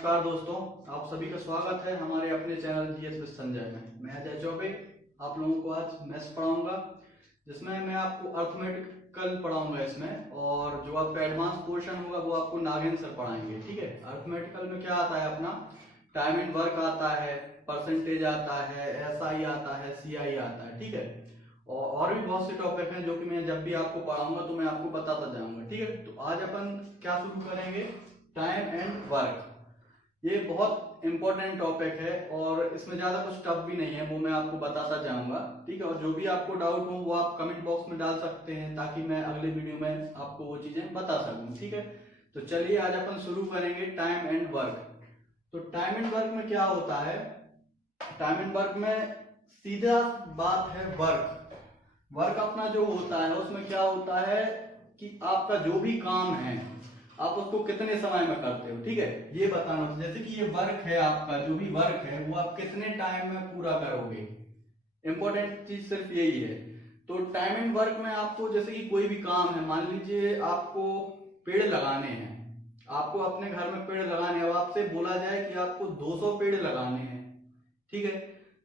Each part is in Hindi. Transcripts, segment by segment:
नमस्कार दोस्तों, आप सभी का स्वागत है हमारे अपने चैनल जीएस विद संजय में। मैं अजय चौबे आप लोगों को आज मैथ्स पढ़ाऊंगा, जिसमें मैं आपको अर्थमेटिकल पढ़ाऊंगा इसमें, और जो आपका एडवांस पोर्शन होगा वो आपको नागेंद्र सर पढ़ाएंगे। ठीक है, अर्थमेटिकल में क्या आता है अपना टाइम एंड वर्क आता है, परसेंटेज आता है, एसआई आता है, सीआई आता है। ठीक है, और भी बहुत से टॉपिक हैं जो कि मैं जब भी आपको पढ़ाऊंगा तो मैं आपको बताता जाऊंगा। ठीक है, तो आज अपन क्या शुरू करेंगे, टाइम एंड वर्क। ये बहुत इंपॉर्टेंट टॉपिक है और इसमें ज्यादा कुछ टफ भी नहीं है, वो मैं आपको बताता जाऊंगा। ठीक है, और जो भी आपको डाउट हो वो आप कमेंट बॉक्स में डाल सकते हैं ताकि मैं अगले वीडियो में आपको वो चीजें बता सकूं। ठीक है, तो चलिए आज अपन शुरू करेंगे टाइम एंड वर्क। तो टाइम एंड वर्क में क्या होता है, टाइम एंड वर्क में सीधा बात है वर्क। वर्क अपना जो होता है उसमें क्या होता है कि आपका जो भी काम है आप उसको कितने समय में करते हो। ठीक है, ये बताना। जैसे कि ये वर्क है, आपका जो भी वर्क है वो आप कितने टाइम में पूरा करोगे, इंपॉर्टेंट चीज सिर्फ यही है। तो टाइम एंड वर्क में आपको जैसे कि कोई भी काम है, मान लीजिए आपको पेड़ लगाने हैं, आपको अपने घर में पेड़ लगाने हैं, अब आपसे बोला जाए कि आपको 200 पेड़ लगाने हैं। ठीक है,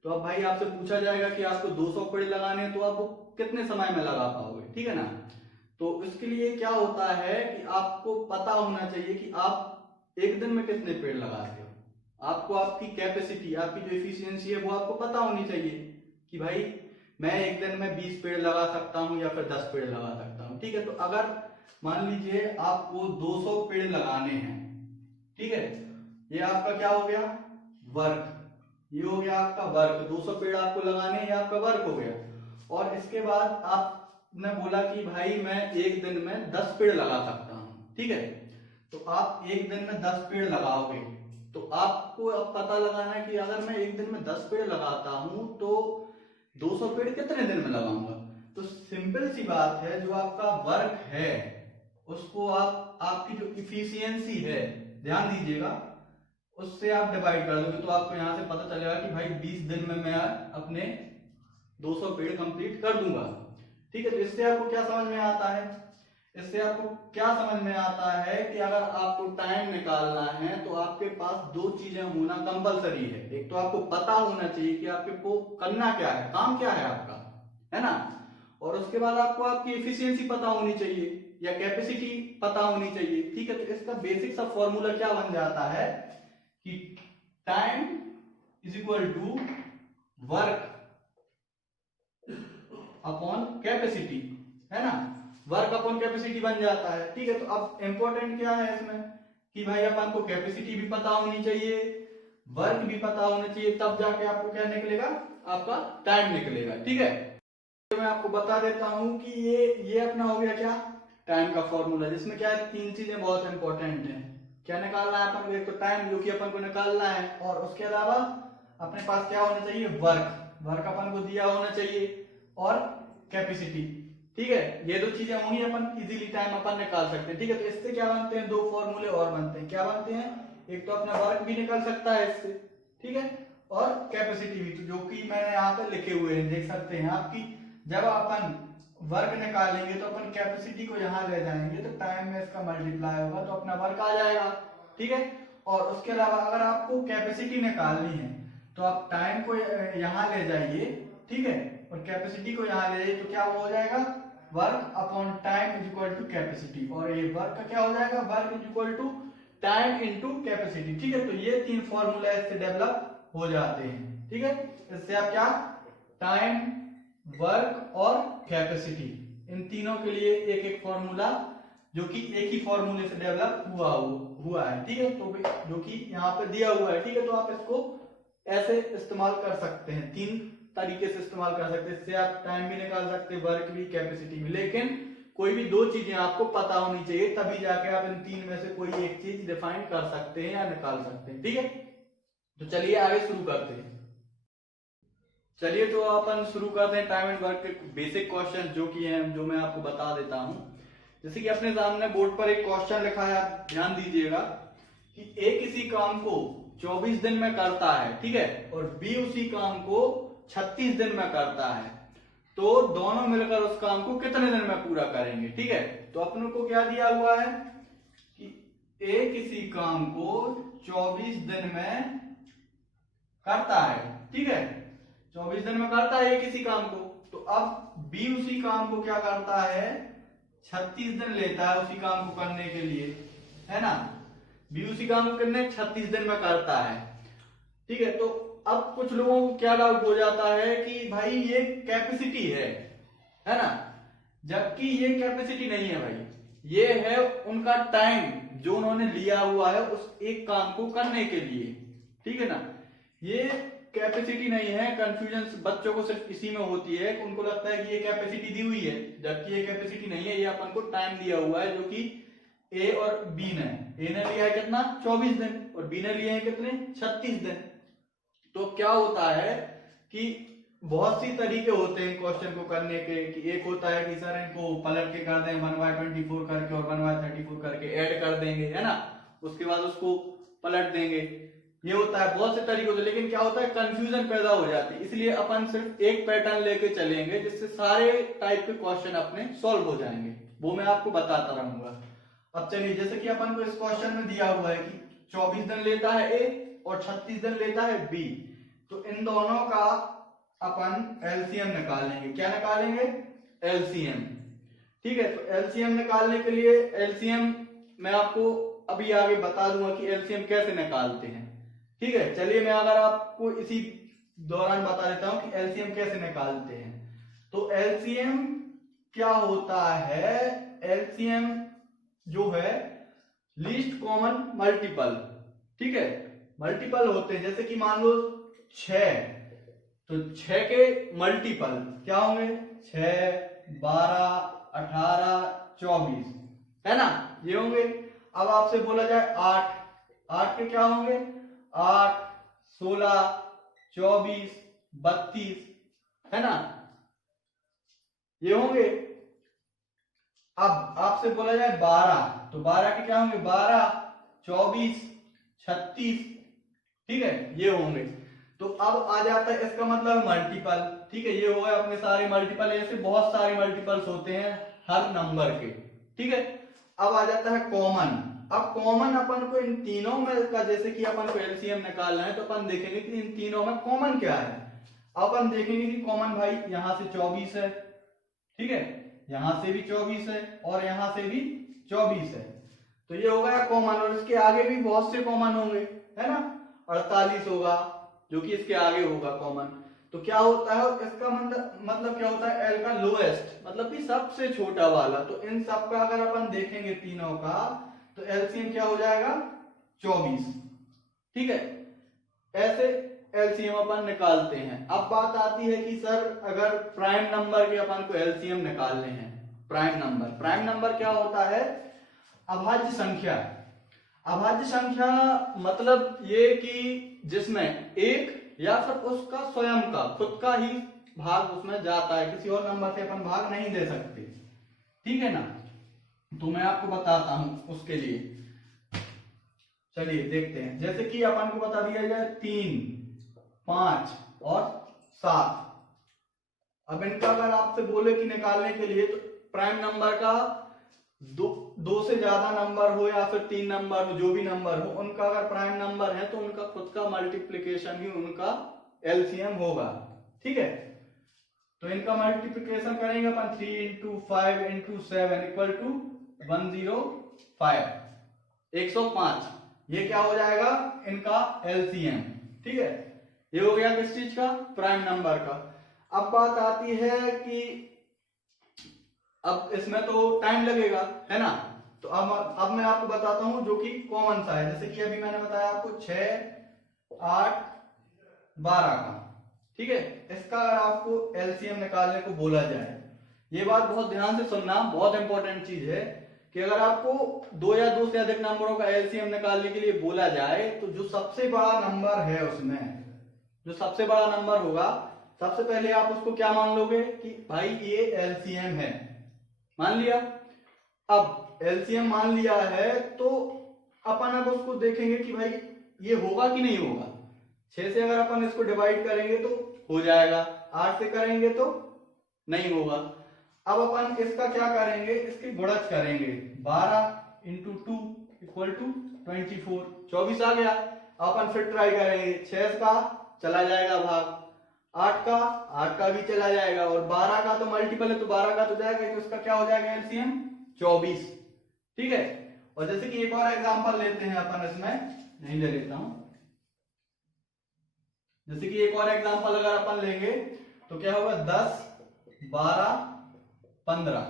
तो अब भाई आपसे पूछा जाएगा कि आपको 200 पेड़ लगाने हैं, तो आप वो कितने समय में लगा पाओगे। ठीक है ना, तो इसके लिए क्या होता है कि आपको पता होना चाहिए कि आप एक दिन में कितने पेड़ लगाते हो। आपको आपकी कैपेसिटी, आपकी जो एफिशिएंसी है वो आपको पता होनी चाहिए कि भाई मैं एक दिन में 20 पेड़ लगा सकता हूं या फिर 10 पेड़ लगा सकता हूं। ठीक है, तो अगर मान लीजिए आपको 200 पेड़ लगाने हैं, ठीक है, ये आपका क्या हो गया, वर्क। ये हो गया आपका वर्क, 200 पेड़ आपको लगाने हैं, ये आपका वर्क हो गया। और इसके बाद आपने बोला कि भाई मैं एक दिन में 10 पेड़ लगा सकता हूं। ठीक है, तो आप एक दिन में 10 पेड़ लगाओगे, तो आपको अब पता लगाना है कि अगर मैं एक दिन में 10 पेड़ लगाता हूं तो 200 पेड़ कितने दिन में लगाऊंगा। तो सिंपल सी बात है, जो आपका वर्क है उसको आप, आपकी जो इफिशियंसी है, ध्यान दीजिएगा, उससे आप डिवाइड कर दोगे तो आपको यहां से पता चलेगा कि भाई 20 दिन में मैं अपने 200 पेड़ कंप्लीट कर दूंगा। ठीक है, तो इससे आपको क्या समझ में आता है, इससे आपको क्या समझ में आता है कि अगर आपको टाइम निकालना है तो आपके पास दो चीजें होना कंपलसरी है। एक तो आपको पता होना चाहिए कि आपको करना क्या है, काम क्या है आपका, है ना, और उसके बाद आपको आपकी एफिशिएंसी पता होनी चाहिए या कैपेसिटी पता होनी चाहिए। ठीक है, तो इसका बेसिक सा फॉर्मूला क्या बन जाता है कि time is equal to work upon capacity, है ना, वर्क अपॉन कैपेसिटी बन जाता है। ठीक है, तो अब इंपॉर्टेंट क्या है इसमें कि भाई अपन को कैपेसिटी भी पता होनी चाहिए, वर्क भी पता होना चाहिए, तब जाके आपको क्या निकलेगा, आपका टाइम निकलेगा। ठीक है, तो मैं आपको बता देता हूं कि ये अपना हो गया क्या, टाइम का फॉर्मूला, जिसमें क्या है, तीन चीजें बहुत इंपॉर्टेंट है। क्या निकालना है अपन को, एक तो टाइम जो कि अपन को निकालना है, और उसके अलावा अपने पास क्या होना चाहिए, वर्क, वर्क अपन को दिया होना चाहिए, और कैपेसिटी। ठीक है, ये दो चीजें होंगी, अपन इजीली टाइम अपन निकाल सकते हैं। ठीक है, तो इससे क्या बनते हैं, दो फॉर्मूले और बनते हैं। क्या बनते हैं, एक तो अपना वर्क भी निकल सकता है इससे, ठीक है, और कैपेसिटी भी, जो कि मैंने यहाँ पे लिखे हुए हैं, देख सकते हैं आपकी। जब अपन वर्क निकालेंगे तो अपन कैपेसिटी को यहाँ ले जाएंगे तो टाइम में इसका मल्टीप्लाई होगा तो अपना वर्क आ जाएगा। ठीक है, और उसके अलावा अगर आपको कैपेसिटी निकालनी है तो आप टाइम को यहाँ ले जाइए, ठीक है, और कैपेसिटी को यहाँ ले जाइए, तो क्या हो जाएगा, work upon time is equal to capacity, और ये वर्क का क्या हो जाएगा, work is equal to time into capacity. ठीक है, तो ये तीन फॉर्मूला इससे डेवलप हो जाते हैं। ठीक है, इससे आप क्या, टाइम, वर्क और कैपेसिटी, इन तीनों के लिए एक एक फॉर्मूला जो कि एक ही फॉर्मूले से डेवलप हुआ है। ठीक है, तो जो कि यहाँ पे दिया हुआ है। ठीक है, तो आप इसको ऐसे इस्तेमाल कर सकते हैं, तीन तरीके से इस्तेमाल कर सकते हैं। इससे आप टाइम भी निकाल सकते हैं, वर्क भी, कैपेसिटी भी, लेकिन कोई भी दो चीजें आपको पता होनी चाहिए, तभी जाके आप इन तीन में से कोई एक चीज डिफाइन कर सकते हैं या निकाल सकते हैं। ठीक है, तो चलिए आगे शुरू करते हैं। चलिए तो अपन शुरू करते हैं टाइम एंड वर्क के बेसिक क्वेश्चन जो कि हैं, जो मैं आपको बता देता हूं। जैसे कि अपने सामने बोर्ड पर एक क्वेश्चन लिखा है, आप ध्यान दीजिएगा कि ए किसी काम को 24 दिन में करता है, ठीक है, और बी उसी काम को 36 दिन में करता है, तो दोनों मिलकर उस काम को कितने दिन में पूरा करेंगे। ठीक है, तो अपनों को क्या दिया हुआ है कि ए किसी काम को 24 दिन में करता है, ठीक है, 24 दिन में करता है किसी काम को। तो अब बी उसी काम को क्या करता है, 36 दिन लेता है उसी काम को करने के लिए, है ना। बी उसी काम को करने 36 दिन में करता है, ठीक है। तो अब कुछ लोगों को क्या डाउट हो जाता है कि भाई ये कैपेसिटी है ना, जबकि ये कैपेसिटी नहीं है भाई, ये है उनका टाइम जो उन्होंने लिया हुआ है उस एक काम को करने के लिए, ठीक है ना। ये कैपेसिटी नहीं है। कंफ्यूजन बच्चों को सिर्फ इसी में होती है, उनको लगता है कि ये कैपेसिटी दी हुई है, जबकि ये कैपेसिटी नहीं है, ये अपन को टाइम दिया हुआ है, जो कि ए और बी ने, ए ने लिया है कितना 24 दिन और बी ने लिए हैं कितने 36 दिन। तो क्या होता है कि बहुत सी तरीके होते हैं क्वेश्चन को करने के, कि एक होता है कि सर इनको पलट के कर दें 1/24 करके और 1/34 करके ऐड कर देंगे, है ना, उसके बाद उसको पलट देंगे, ये होता है, बहुत से तरीके होते हैं। लेकिन क्या होता है, कंफ्यूजन पैदा हो जाती है, इसलिए अपन सिर्फ एक पैटर्न लेके चलेंगे जिससे सारे टाइप के क्वेश्चन अपने सॉल्व हो जाएंगे, वो मैं आपको बताता रहूंगा। अब चलिए, जैसे कि अपन को इस क्वेश्चन में दिया हुआ है कि 24 दिन लेता है ए और 36 दिन लेता है बी, तो इन दोनों का अपन एलसीएम निकालेंगे। क्या निकालेंगे, एलसीएम, ठीक है। तो एलसीएम निकालने के लिए, एलसीएम मैं आपको अभी आगे बता दूंगा कि एलसीएम कैसे निकालते हैं, ठीक है। चलिए मैं अगर आपको इसी दौरान बता देता हूं कि एलसीएम कैसे निकालते हैं। तो एलसीएम क्या होता है, एलसीएम जो है लीस्ट कॉमन मल्टीपल, ठीक है, मल्टीपल होते हैं। जैसे कि मान लो 6, तो 6 के मल्टीपल क्या होंगे, 6, 12, 18, 24, है ना, ये होंगे। अब आपसे बोला जाए 8 के क्या होंगे, 8, 16, 24, 32, है ना, ये होंगे। अब आपसे बोला जाए 12, तो 12 के क्या होंगे, 12, 24, 36, ठीक है, ये होंगे। तो अब आ जाता है इसका मतलब मल्टीपल, ठीक है, ये हो गए अपने सारे मल्टीपल। ऐसे बहुत सारे मल्टीपल्स होते हैं हर नंबर के, ठीक है। अब आ जाता है कॉमन। अब कॉमन अपन को इन तीनों में का, जैसे कि अपन को एलसीएम निकालना है, तो अपन देखेंगे कि इन तीनों में कॉमन क्या है। अपन देखेंगे कि कॉमन भाई यहां से 24 है, ठीक है, यहां से भी 24 है और यहां से भी 24 है, तो ये हो गया कॉमन। और इसके आगे भी बहुत से कॉमन होंगे, है ना, 48 होगा जो कि इसके आगे होगा कॉमन। तो क्या होता है, इसका मतलब क्या होता है, एल का लोएस्ट, मतलब कि सबसे छोटा वाला। तो इन सब का अगर अपन देखेंगे तीनों का, तो एलसीएम क्या हो जाएगा 24, ठीक है। ऐसे एलसीएम अपन निकालते हैं। अब बात आती है कि सर अगर प्राइम नंबर के अपन को एलसीएम निकालने हैं, प्राइम नंबर क्या होता है, अभाज्य संख्या। अभाज्य संख्या मतलब ये कि जिसमें एक या फिर उसका स्वयं का खुद का ही भाग उसमें जाता है, किसी और नंबर से अपन भाग नहीं दे सकते, ठीक है ना। तो मैं आपको बताता हूं उसके लिए, चलिए देखते हैं। जैसे कि अपन को बता दिया जाए 3, 5 और 7। अब इनका अगर आपसे बोले कि निकालने के लिए, तो प्राइम नंबर का दो से ज्यादा नंबर हो या फिर 3 नंबर हो, जो भी नंबर हो, उनका अगर प्राइम नंबर है तो उनका खुद का मल्टीप्लिकेशन ही उनका एलसीएम होगा, ठीक है। तो इनका मल्टीप्लिकेशन करेंगे अपन 3 into 5 into 7 इक्वल टू 105, 105। ये क्या हो जाएगा, इनका एलसीएम, ठीक है। ये हो गया किस चीज का, प्राइम नंबर का। अब बात आती है कि अब इसमें तो टाइम लगेगा, है ना। तो अब मैं आपको बताता हूं जो कि कॉमन सा है। जैसे कि अभी मैंने बताया आपको 6, 8, 12 का, ठीक है। इसका अगर आपको एलसीएम निकालने को बोला जाए, ये बात बहुत ध्यान से सुनना, बहुत इंपॉर्टेंट चीज है कि अगर आपको 2 या 2 से अधिक नंबरों का एलसीएम निकालने के लिए बोला जाए, तो जो सबसे बड़ा नंबर है उसमें, जो सबसे बड़ा नंबर होगा, सबसे पहले आप उसको क्या मान लोगे कि भाई ये एलसीएम है, मान लिया। अब एलसीएम मान लिया है तो अपन अब उसको देखेंगे कि भाई ये होगा कि नहीं होगा। 6 से अगर अपन इसको डिवाइड करेंगे तो हो जाएगा, 8 से करेंगे तो नहीं होगा। अब अपन इसका क्या करेंगे, इसके गुणज करेंगे, 12 into 2 इक्वल टू 24, 24 आ गया। अपन फिर ट्राई करेंगे, 6 का चला जाएगा भाग, 8 का भी चला जाएगा, और 12 का तो मल्टीपल है तो 12 का तो जाएगा, तो इसका क्या हो जाएगा एलसीएम 24। ठीक है। और जैसे कि एक और एग्जांपल लेते हैं अपन, इसमें नहीं ले लेता हूं, जैसे कि एक और एग्जांपल अगर अपन लेंगे तो क्या होगा 10, 12, 15।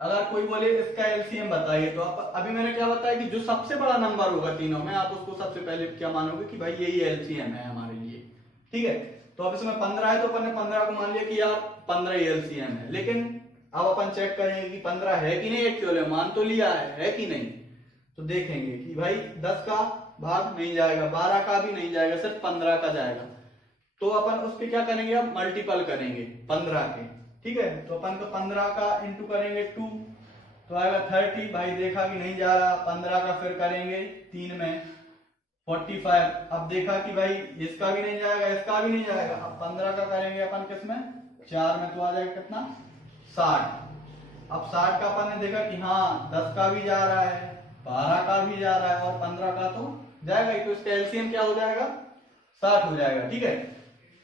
अगर कोई बोले इसका एलसीएम बताइए, तो आप अभी मैंने क्या बताया कि जो सबसे बड़ा नंबर होगा तीनों में, आप उसको सबसे पहले क्या मानोगे कि भाई यही एलसीएम है हमारे लिए। ठीक है। तो अब इसमें 15 है तो अपन ने 15 को मान लिया कि यार 15 ही एलसीएम है, लेकिन अब अपन चेक करेंगे कि 15 है कि नहीं, एक्चुअली मान तो लिया है कि नहीं। तो देखेंगे कि भाई 10 का भाग नहीं जाएगा, 12 का भी नहीं जाएगा, सिर्फ 15 का जाएगा। तो अपन उसके क्या करेंगे, अब मल्टीपल करेंगे 15 के। ठीक है। तो अपन को 15 का इंटू करेंगे 2 तो आएगा 30। भाई देखा कि नहीं जा रहा, 15 का फिर करेंगे 3 में 45। अब देखा कि भाई इसका भी नहीं जाएगा, इसका भी नहीं जाएगा, अब 15 का करेंगे अपन किसमें 4 में, तो आ जाएगा कितना 60। अब 60 का अपन ने देखा कि हाँ 10 का भी जा रहा है, 12 का भी जा रहा है और 15 का तो जाएगा ही, तो इसका एलसीएम क्या हो जाएगा 60 हो जाएगा। ठीक है।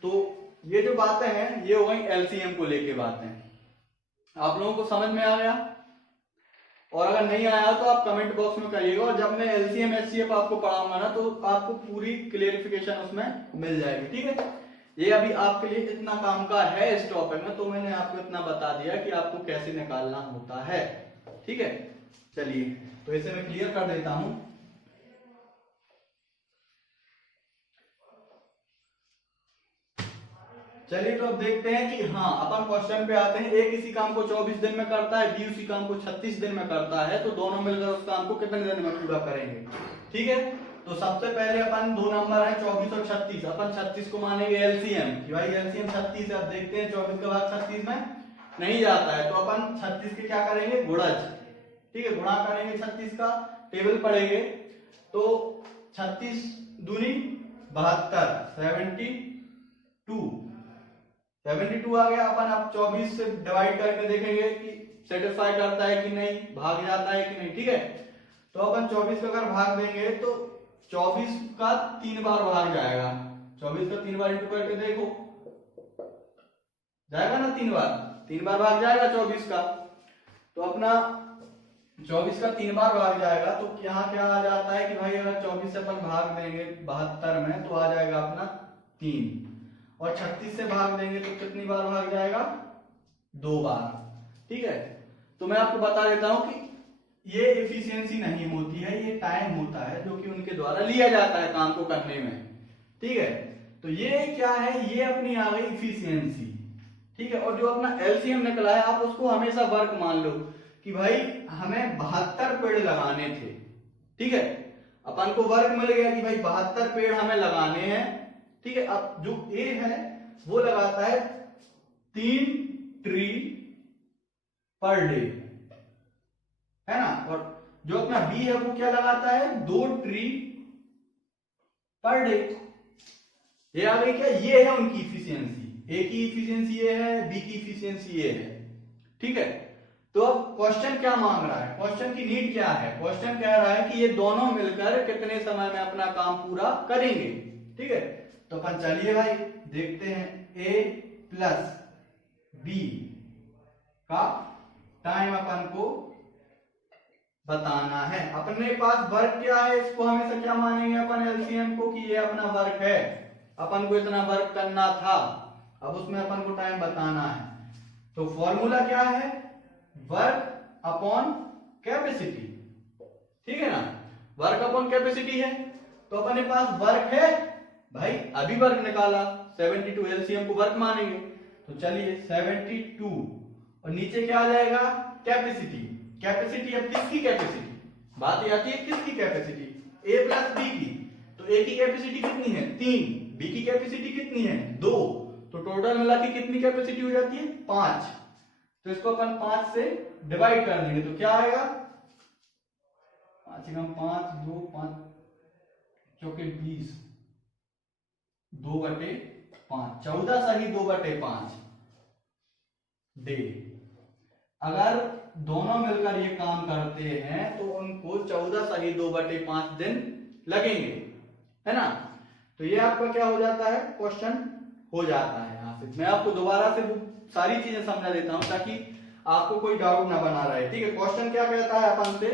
तो ये जो बातें हैं ये हो गई एलसीएम को लेके बातें। आप लोगों को समझ में आ गया? और अगर नहीं आया तो आप कमेंट बॉक्स में करिएगा, और जब मैं एलसीएम एचसीएफ आपको पढ़ाऊंगा ना तो आपको पूरी क्लियरिफिकेशन उसमें मिल जाएगी। ठीक है। ये अभी आपके लिए इतना काम का है इस टॉपिक में, तो मैंने आपको इतना बता दिया कि आपको कैसे निकालना होता है। ठीक है। चलिए, तो इसे मैं क्लियर कर देता हूं। चलिए, तो अब देखते हैं कि हाँ अपन क्वेश्चन पे आते हैं। ए किसी काम को 24 दिन में करता है, बी उसी काम को 36 दिन में करता है, तो दोनों मिलकर उस काम को कितने दिन में पूरा करेंगे। ठीक है। तो सबसे पहले अपन दो नंबर है 24 और 36, अपन 36 को मानेंगे एलसीएम कि भाई एलसीएम 36 है। अब देखते हैं 24 का भाग 36 में नहीं जाता है, तो अपन 36 के क्या करेंगे गुणज। ठीक है, गुणा करेंगे 36 का, टेबल पढ़ेंगे तो 36 दूनी 72, 72 आ गया। अपन अब 24 से डिवाइड करके देखेंगे कि सेटिस्फाई करता है कि नहीं, भाग जाता है कि नहीं। ठीक है। तो अपन 24 का अगर भाग देंगे तो 24 का 3 बार भाग जाएगा, 24 का 3 बार इंटू करके देखो, जाएगा ना 3 बार भाग जाएगा 24 का। तो अपना 24 का 3 बार भाग जाएगा, तो यहाँ क्या आ जाता है कि भाई अगर 24 से अपन भाग देंगे 72 में तो आ जाएगा अपना 3, और 36 से भाग देंगे तो कितनी बार भाग जाएगा 2 बार। ठीक है। तो मैं आपको बता देता हूं कि ये एफिशिएंसी नहीं होती है, ये टाइम होता है जो कि उनके द्वारा लिया जाता है काम को करने में। ठीक है। तो ये क्या है, ये अपनी आ गई इफिशियंसी। ठीक है। और जो अपना एलसीएम निकला है आप उसको हमेशा वर्क मान लो कि भाई हमें 72 पेड़ लगाने थे। ठीक है। अपन को वर्क मिल गया कि भाई 72 पेड़ हमें लगाने हैं। ठीक है। अब जो ए है वो लगाता है 3 ट्री पर डे, है ना, और जो अपना बी है वो क्या लगाता है 2 ट्री पर डे। ये आ गई क्या, ये है उनकी इफिशियंसी। ए की इफिशियंसी ये है, बी की इफिशियंसी ये है। ठीक है। तो अब क्वेश्चन क्या मांग रहा है, क्वेश्चन की नीड क्या है, क्वेश्चन कह रहा है कि ये दोनों मिलकर कितने समय में अपना काम पूरा करेंगे। ठीक है। तो अपन चलिए भाई देखते हैं, ए प्लस बी का टाइम अपन को बताना है। अपने पास वर्क क्या है, इसको हमेशा क्या मानेंगे अपन एलसीएम को कि ये अपना वर्क है, अपन को इतना वर्क करना था, अब उसमें अपन को टाइम बताना है। तो फॉर्मूला क्या है, वर्क अपॉन कैपेसिटी। ठीक है ना, वर्क अपॉन कैपेसिटी है। तो अपने पास वर्क है भाई, अभी वर्क निकाला 72, एलसीएम को वर्क मानेंगे। तो चलिए 72 और नीचे क्या आ जाएगा कैपेसिटी। कैपेसिटी अब किसकी कैपेसिटी, बात आती है किसकी कैपेसिटी, ए प्लस बी की। तो ए की कैपेसिटी कितनी है 3, बी की कैपेसिटी कितनी है 2, तो टोटल मिला के कितनी कैपेसिटी हो जाती है 5। तो इसको अपन 5 से डिवाइड कर देंगे तो क्या आएगा 5 5 2 5 चौके 20, 2/5, 14 सही 2/5 डे। अगर दोनों मिलकर ये काम करते हैं तो उनको 14 सही 2/5 दिन लगेंगे, है ना। तो ये आपका क्या हो जाता है, क्वेश्चन हो जाता है। यहाँ से मैं आपको दोबारा से वो सारी चीजें समझा देता हूं ताकि आपको कोई डाउट ना बना रहे। ठीक है, क्वेश्चन क्या कहता है अपन से,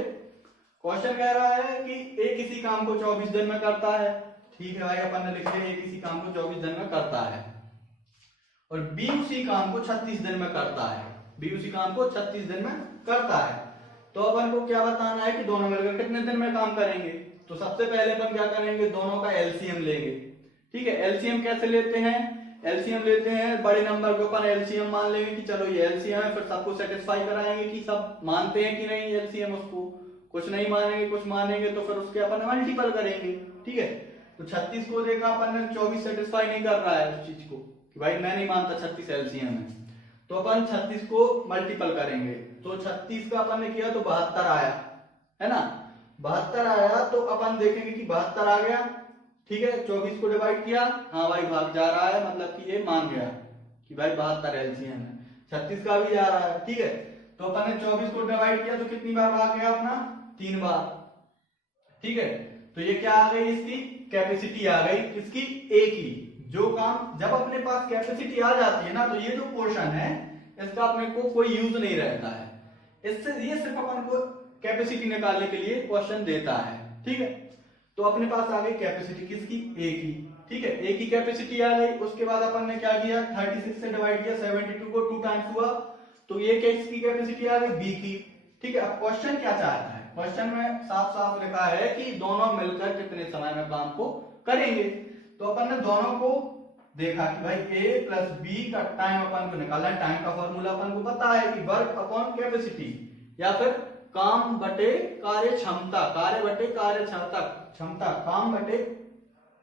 क्वेश्चन कह रहा है कि ए किसी काम को 24 दिन में करता है। ठीक है भाई, अपन ने लिख लिया ए किसी काम को 24 दिन में करता है और बी उसी काम को 36 दिन में करता है। बी उसी काम को 36 दिन में करता है। तो अपन को क्या बताना है कि दोनों मिलकर कितने दिन में काम करेंगे। तो सबसे पहले अपन क्या करेंगे, दोनों का एलसीएम लेंगे। ठीक है, एलसीएम कैसे लेते हैं, एलसीएम लेते हैं बड़े नंबर को अपन एलसीएम मान लेंगे कि चलो ये एलसीएम है, फिर सबको सेटिस्फाई कराएंगे कि सब मानते हैं कि नहीं एलसीएम, उसको कुछ नहीं मानेंगे, कुछ मानेंगे तो फिर उसके अपन मल्टीपल करेंगे। ठीक है, तो 36 को देखा अपन ने, 24 सेटिस्फाई नहीं कर रहा है उस चीज को कि भाई मैं नहीं मानता 36 एलसीएम है, तो अपन 36 को मल्टीपल करेंगे। तो 36 का अपन ने किया तो 72 आया, है ना। 72 आया तो अपन देखेंगे कि 72 आ गया। ठीक है, 24 को डिवाइड किया, हाँ भाई भाग जा रहा है, मतलब कि ये मान गया कि भाई 72 एलसीएम है। 36 का भी जा रहा है। ठीक है, तो अपन ने 24 को डिवाइड किया तो कितनी बार भाग गया अपना, 3 बार। ठीक है, तो ये क्या आ गई, इसकी कैपेसिटी आ गई, किसकी, ए की। जो काम जब अपने पास कैपेसिटी आ जाती है ना, तो ये जो पोर्शन है इसका अपने को कोई यूज नहीं रहता है। इससे ये सिर्फ अपन को कैपेसिटी निकालने के लिए क्वेश्चन देता है। ठीक है, तो अपने पास आ गई कैपेसिटी किसकी, ए की। ठीक है, ए की कैपेसिटी आ गई। उसके बाद अपन ने क्या किया, 36 से डिवाइड किया, 72 को 2 टाइम्स हुआ, तो ये किसकी कैपेसिटी आ गई, बी की। ठीक है, अब क्वेश्चन क्या चाहता है, क्वेश्चन में साफ साफ लिखा है कि दोनों मिलकर कितने समय में काम को करेंगे। तो अपन ने दोनों को देखा कि भाई ए प्लस बी का टाइम अपन को निकालना है। टाइम का फॉर्मूला अपन को पता है कि वर्क अपॉन कैपेसिटी, या फिर काम बटे कार्य क्षमता, कार्य बटे कार्य क्षमता, क्षमता काम बटे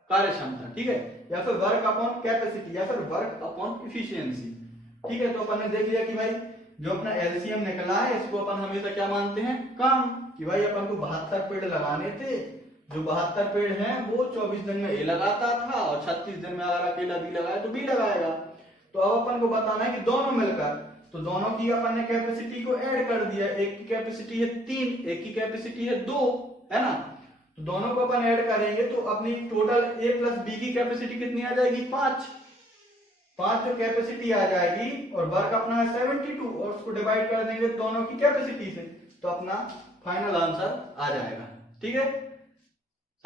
कार्य क्षमता। ठीक है, या फिर वर्क अपॉन कैपेसिटी, या फिर वर्क अपॉन इफिशियंसी। ठीक है, तो अपन ने देख लिया कि भाई जो अपना एलसीएम निकला है इसको अपन हमेशा क्या मानते हैं, काम, कि भाई अपन को 72 पेड़ लगाने थे, जो 72 पेड़ हैं वो 24 दिन में ए लगाता था और 36 दिन में अगर अकेला बी लगाए तो बी लगाएगा। तो अब अपन को बताना है कि दोनों मिलकर, तो दोनों की अपन ने कैपेसिटी को ऐड कर दिया। एक की कैपेसिटी है 3, एक की कैपेसिटी है 2, है ना। तो दोनों को अपन ऐड करेंगे तो अपनी टोटल ए प्लस बी की कैपेसिटी कितनी आ जाएगी, 5 जो कैपेसिटी आ जाएगी, और वर्क अपना है 72 और उसको डिवाइड कर देंगे दोनों की कैपेसिटी से, तो अपना फाइनल आंसर आ जाएगा। ठीक है,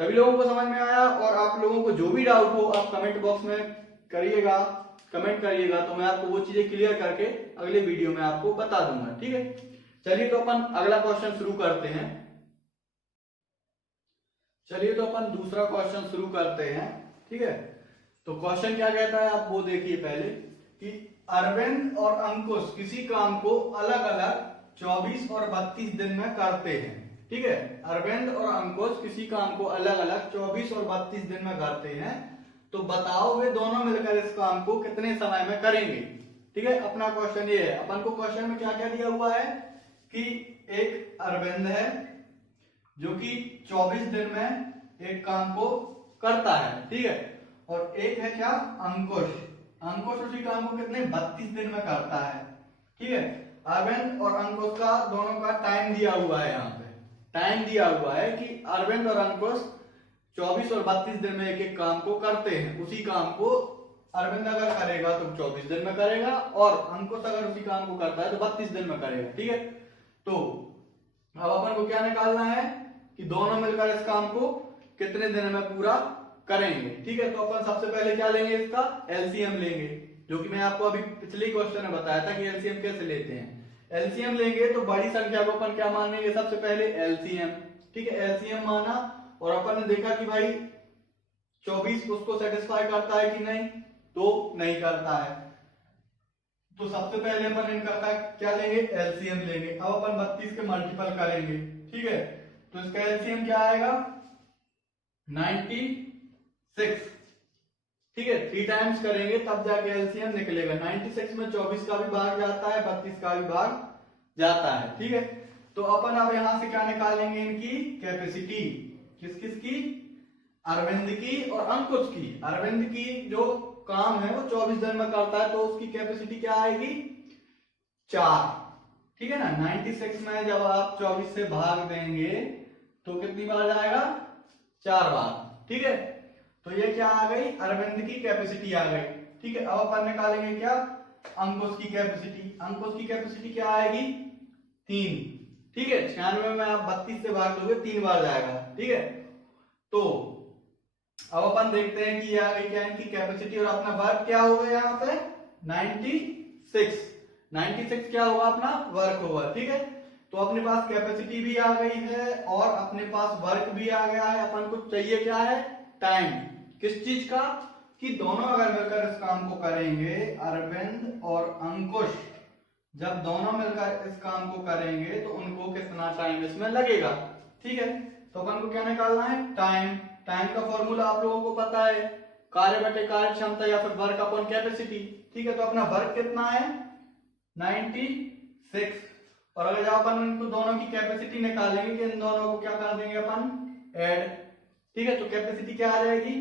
सभी लोगों को समझ में आया। और आप लोगों को जो भी डाउट हो आप कमेंट बॉक्स में करिएगा, कमेंट करिएगा, तो मैं आपको वो चीजें क्लियर करके अगले वीडियो में आपको बता दूंगा। ठीक है, चलिए तो अपन अगला क्वेश्चन शुरू करते हैं। चलिए तो अपन दूसरा क्वेश्चन शुरू करते हैं। ठीक है, तो क्वेश्चन क्या कहता है आप वो देखिए पहले, कि अरविंद और अंकुश किसी काम को अलग अलग 24 और 32 दिन में करते हैं। ठीक है, अरविंद और अंकुश किसी काम को अलग अलग 24 और 32 दिन में करते हैं, तो बताओ वे दोनों मिलकर इस काम को कितने समय में करेंगे। ठीक है, अपना क्वेश्चन ये है। अपन को क्वेश्चन में क्या क्या दिया हुआ है कि एक अरविंद है जो कि 24 दिन में एक काम को करता है। ठीक है, और एक है क्या, अंकुश, अंकुश उसी काम को कितने 32 दिन में करता है। ठीक है, अरविंद और अंकुश का दोनों का टाइम दिया हुआ है। यहाँ पे टाइम दिया हुआ है कि अरविंद और अंकुश 24 और 32 दिन में एक एक काम को करते हैं। उसी काम को अरविंद अगर करेगा तो 24 दिन में करेगा, और अंकुश अगर उसी काम को करता है तो 32 दिन में करेगा। ठीक है, तो अब अपन को क्या निकालना है कि दोनों मिलकर इस काम को कितने दिन में पूरा करेंगे। ठीक है, तो अपन सबसे पहले क्या लेंगे, इसका एलसीएम लेंगे, जो कि मैं आपको अभी पिछले क्वेश्चन में बताया था कि एलसीएम कैसे लेते हैं। एलसीएम लेंगे तो बड़ी संख्या को अपन क्या मानेंगे, सबसे पहले एलसीएम। ठीक है, एलसीएम माना, और अपन ने देखा कि भाई 24 उसको सेटिस्फाई करता है कि नहीं, तो नहीं करता है। तो सबसे पहले अपन इनका क्या लेंगे, एलसीएम लेंगे। अब अपन 32 के मल्टीपल करेंगे। ठीक है, तो इसका एलसीएम क्या आएगा, 96। ठीक है, 3 टाइम्स करेंगे तब जाके एलसीएम निकलेगा। 96 में 24 का भी भाग जाता है, 32 का भी भाग जाता है। ठीक है, तो अपन अब यहां से क्या निकालेंगे, इनकी कैपेसिटी, किस किस की, अरविंद की और अंकुश की। अरविंद की जो काम है वो 24 दिन में करता है, तो उसकी कैपेसिटी क्या आएगी, 4। ठीक है ना। 96 में जब आप 24 से भाग देंगे तो कितनी बार जाएगा, 4 बार। ठीक है, तो ये क्या आ गई, अरविंद की कैपेसिटी आ गई। ठीक है, अब अपन निकालेंगे क्या, अंकुश की कैपेसिटी। अंकुश की कैपेसिटी क्या आएगी, 3। ठीक है, 96 में आप 32 से भाग दोगे 3 बार जाएगा। ठीक है, तो अब अपन देखते हैं कि ये आ गई क्या इनकी कैपेसिटी, और अपना वर्क क्या होगा यहाँ पे 96। 96 क्या होगा, अपना वर्क होगा। ठीक है, तो अपने पास कैपेसिटी भी आ गई है और अपने पास वर्क भी आ गया है। अपन को चाहिए क्या है, टाइम। किस चीज का, कि दोनों अगर मिलकर इस काम को करेंगे, अरविंद और अंकुश जब दोनों मिलकर इस काम को करेंगे तो उनको कितना टाइम इसमें लगेगा। ठीक है, तो अपन को क्या निकालना है, टाइम। टाइम का फॉर्मूला आप लोगों को पता है, कार्य बटे कार्य क्षमता या फिर वर्क अपॉन कैपेसिटी। ठीक है, तो अपना वर्क कितना है, 96। और अगर जब अपन इनको दोनों की कैपेसिटी निकालेंगे कि इन दोनों को क्या कर देंगे अपन, ऐड। ठीक है, तो कैपेसिटी क्या आ जाएगी,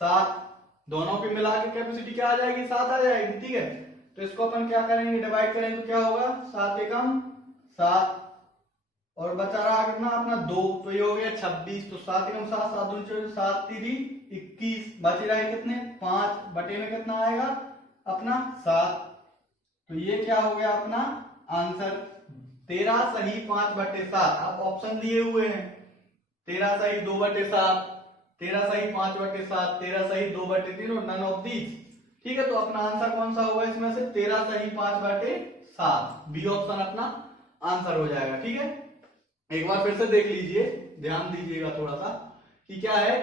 7। दोनों की मिला के कैपेसिटी क्या आ जाएगी, 7 आ जाएगी। ठीक है, तो इसको अपन क्या करेंगे, डिवाइड करेंगे तो क्या होगा, 7 एकम 7, और बचा रहा कितना अपना 2, तो ये हो गया 26। तो 7 एकम 7, 7 दूनी 24, 7 3 21, बचे रहे कितने 5, बटे में कितना आएगा अपना 7। तो ये क्या हो गया अपना आंसर, 13 सही 5/7। अब ऑप्शन दिए हुए हैं, 13 सही 2/7, 13 सही 5/7, 13 सही 2/3 और नन ऑफ दीज। ठीक है, तो अपना आंसर कौन सा होगा इसमें से, 13 सही 5/7। बी ऑप्शन अपना आंसर हो जाएगा। ठीक है, एक बार फिर से देख लीजिए, ध्यान दीजिएगा थोड़ा सा कि क्या है,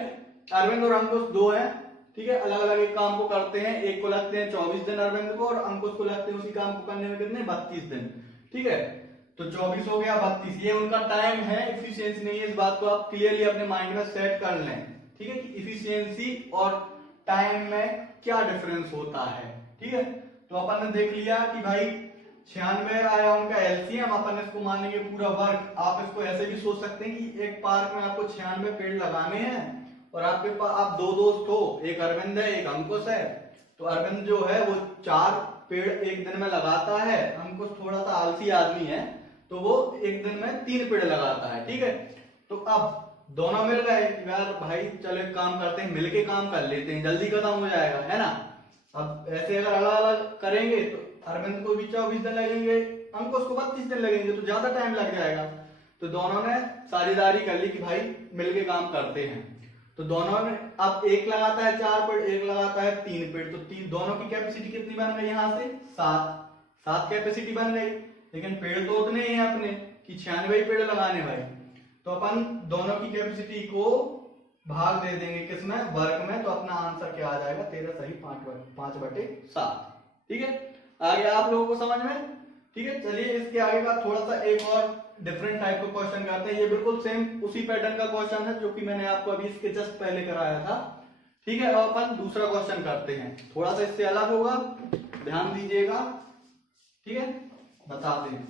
अरविंद और अंकुश 2 हैं। ठीक है, अलग अलग एक काम को करते हैं, एक को लगते हैं 24 दिन अरविंद को, और अंकुश को लगते हैं उसी काम को करने में कितने 32 दिन। ठीक है, तो 24 हो गया 32, ये उनका टाइम है, इफिशियंसी नहीं है। इस बात को आप क्लियरली अपने माइंड में सेट कर लें। ठीक है, कि इफिशियंसी और टाइम में क्या डिफरेंस होता है। ठीक है, तो अपन ने देख लिया कि भाई 96 आया उनका एलसीएम, अपन इसको मानेंगे पूरा वर्क। आप इसको ऐसे भी सोच सकते हैं कि एक पार्क में आपको 96 पेड़ लगाने हैं और आपके पास आप 2 दोस्त हो, एक अरविंद है एक अंकुश है। तो अरविंद जो है वो 4 पेड़ एक दिन में लगाता है, अंकुश थोड़ा सा आलसी आदमी है तो वो एक दिन में 3 पेड़ लगाता है। ठीक है, तो अब दोनों मिल गए, यार भाई चलो एक काम करते हैं, मिलके काम कर लेते हैं, जल्दी खत्म हो जाएगा, है ना। अब ऐसे अगर अलग अलग करेंगे तो अरविंद को भी 24 दिन लगेंगे, अंकुश को 32 दिन लगेंगे, तो ज्यादा टाइम लग जाएगा। तो दोनों ने साझेदारी कर ली कि भाई मिलके काम करते हैं। तो दोनों ने, अब एक लगाता है 4 पेड़, एक लगाता है 3 पेड़, तो दोनों की कैपेसिटी कितनी बन गई, यहाँ से 7 कैपेसिटी बन गई। लेकिन पेड़ तो उतने ही हैं अपने कि 96 पेड़ लगाने भाई, तो अपन दोनों की कैपेसिटी को भाग दे देंगे किसमें, वर्क में। तो अपना आंसर क्या आ जाएगा, 13 सही 5/7। ठीक है, आ गया आप लोगों को समझ में। ठीक है, चलिए इसके आगे का थोड़ा सा एक और डिफरेंट टाइप का क्वेश्चन करते हैं। ये बिल्कुल सेम उसी पैटर्न का क्वेश्चन है जो कि मैंने आपको अभी इसके जस्ट पहले कराया था। ठीक है, अब अपन दूसरा क्वेश्चन करते हैं, थोड़ा सा इससे अलग होगा, ध्यान दीजिएगा। ठीक है, बताते हैं।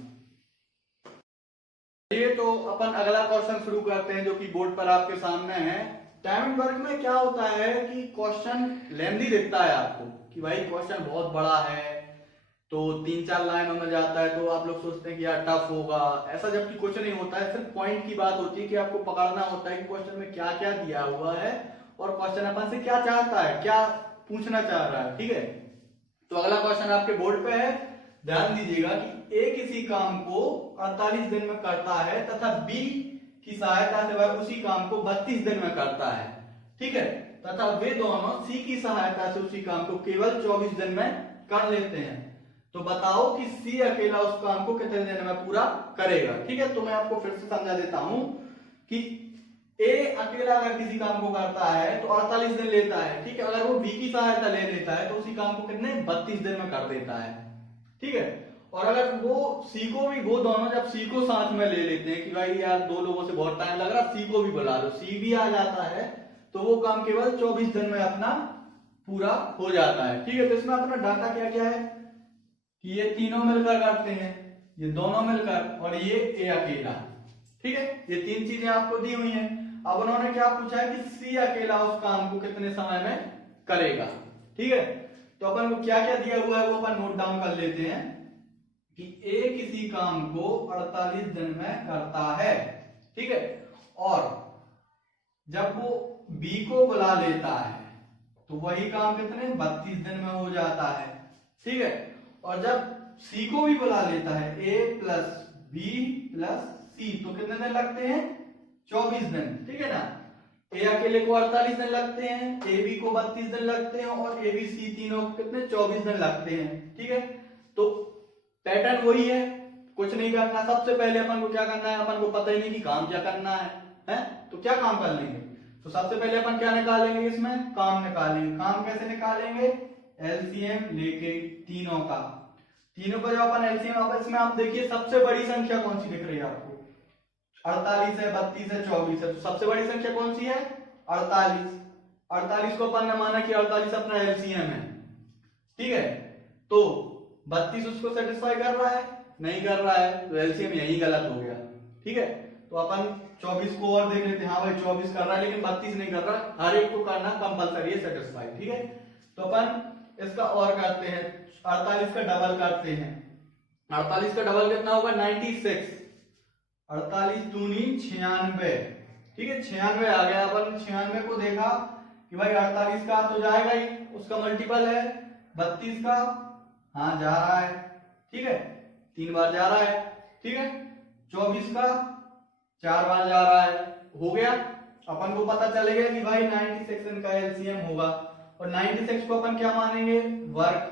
ये तो अपन अगला क्वेश्चन शुरू करते हैं जो कि बोर्ड पर आपके सामने है। टाइम एंड वर्क में क्या होता है कि क्वेश्चन लेंथी दिखता है आपको कि भाई क्वेश्चन बहुत बड़ा है, तो 3-4 लाइनों में जाता है, तो आप लोग सोचते हैं कि यार टफ होगा, ऐसा जबकि कुछ नहीं होता है। सिर्फ पॉइंट की बात होती है कि आपको पकड़ना होता है कि क्वेश्चन में क्या क्या दिया हुआ है और क्वेश्चन अपन से क्या चाहता है, क्या पूछना चाह रहा है। ठीक है, तो अगला क्वेश्चन आपके बोर्ड पे है, ध्यान दीजिएगा कि ए किसी काम को 48 दिन में करता है तथा बी की सहायता से वह उसी काम को 32 दिन में करता है। ठीक है, तथा वे दोनों सी की सहायता से उसी काम को केवल 24 दिन में कर लेते हैं। तो बताओ कि सी अकेला उस काम को कितने दिन में पूरा करेगा। ठीक है, तो मैं आपको फिर से समझा देता हूं कि ए अकेला अगर किसी काम को करता है तो 48 दिन लेता है। ठीक है, अगर वो बी की सहायता ले लेता है तो उसी काम को कितने 32 दिन में कर देता है। ठीक है, और अगर वो सी को भी, वो दोनों जब सी को साथ में ले लेते हैं कि भाई यार 2 लोगों से बहुत टाइम लग रहा, सी को भी बुला लो, सी भी आ जाता है, तो वो काम केवल 24 दिन में अपना पूरा हो जाता है। ठीक है, तो इसमें अपना डाटा क्या क्या है कि ये तीनों मिलकर करते हैं, ये दोनों मिलकर, और ये ए अकेला। ठीक है, ये 3 चीजें आपको दी हुई हैं। अब उन्होंने क्या पूछा है कि सी अकेला उस काम को कितने समय में करेगा। ठीक है, तो अपन को क्या क्या दिया हुआ है वो अपन नोट डाउन कर लेते हैं। कि ए किसी काम को 48 दिन में करता है, ठीक है, और जब वो बी को बुला लेता है तो वही काम कितने 32 दिन में हो जाता है, ठीक है, और जब सी को भी बुला लेता है ए प्लस बी प्लस सी तो कितने दिन लगते हैं 24 दिन, ठीक है ना। ए अकेले को 48 दिन लगते हैं, ए बी को 32 दिन लगते हैं और ए बी सी तीनों को कितने 24 दिन लगते हैं, ठीक है। तो पैटर्न वही है, कुछ नहीं करना। सबसे पहले अपन को क्या करना है, अपन को पता ही नहीं कि काम क्या करना है तो क्या काम कर लेंगे। तो सबसे पहले अपन क्या निकालेंगे, इसमें काम निकालेंगे। काम कैसे निकालेंगे, एलसीएम लेके तीनों का जब अपन एलसीएम, इसमें आप देखिए सबसे बड़ी संख्या कौन सी दिख रही है आपको, 48 है, 32 है, 24 है, तो सबसे बड़ी संख्या कौन सी है 48 को अपन ने माना कि 48 अपना एलसीएम है, ठीक है। तो 32 उसको सेटिस्फाई कर रहा है, नहीं कर रहा है, तो एलसीएम यही गलत हो गया, ठीक है। तो अपन 24 को और देख लेते हैं, हाँ भाई 24 कर रहा है लेकिन 32 नहीं कर रहा, हर एक को करना कंपलसरी है, सेटिस्फाई, ठीक है। तो अपन इसका और करते हैं, 48 का डबल करते हैं। 48 का डबल कितना होगा 96, 48 दूनी 96, ठीक है, 96 आ गया। अपन 96 को देखा कि भाई 48 का तो जाएगा ही, उसका मल्टीपल है 32 का, हाँ जा रहा है, ठीक है, 3 बार जा रहा है, ठीक है। 24 का 4 बार जा रहा है, हो गया। अपन को पता चलेगा कि भाई 96 इनका एलसीएम होगा, और 96 को अपन क्या मानेंगे वर्क,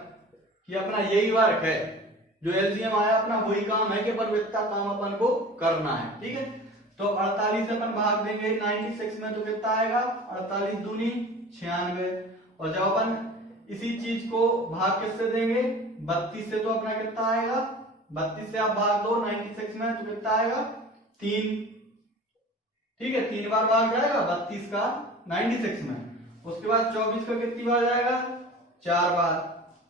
कि अपना यही वर्क है, जो एलसीएम आया अपना वही काम है कि पर इतना काम अपन को करना है, ठीक है। तो 48 से अपन भाग देंगे 96 में तो कितना आएगा 48 दूनी 96, और जब अपन इसी चीज को भाग किससे देंगे 32 से, तो अपना कितना आएगा 32 से आप भाग दो 96 में तो कितना आएगा 3, ठीक है, 3 बार भाग जाएगा 32 का 96 में। उसके बाद 24 का कितनी बार जाएगा 4 बार,